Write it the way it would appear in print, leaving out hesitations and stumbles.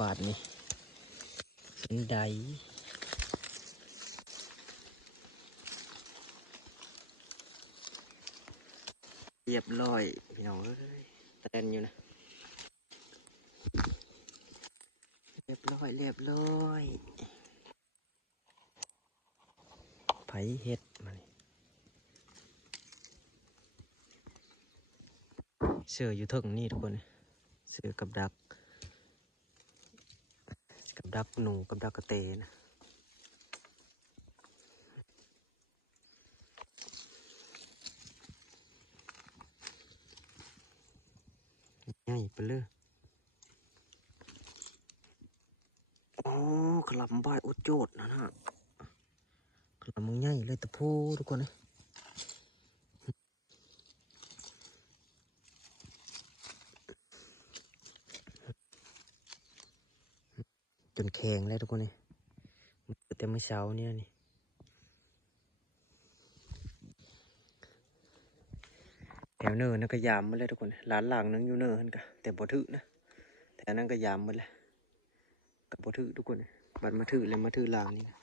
บาทนี่สันไดเรียบร้อยพี่น้องเอ้ยเต้นอยู่นะเรียบร้อยไผเฮ็ดมานี่เสืออยู่เทิงนี่ทุกคนเสือกับดักหนูกับดักกระเตนะง่ายไปเลยอ๋อขลำบายอุดโจดนะขลำมึงง่ายเลยตะพูทุกคนนะจนแข็งเลยทุกคนนี่แต่เมื่อเช้าเนี่ยนี่แถวเนินนั่นก็ยามมาเลยทุกคนร้านหลังนึงอยู่เนินกันแต่บ่ถือนะแต่นั่นก็ยามมาเลยกับบ่ถือทุกคนบัดมาถือเลยมาถือหลังนี่นะ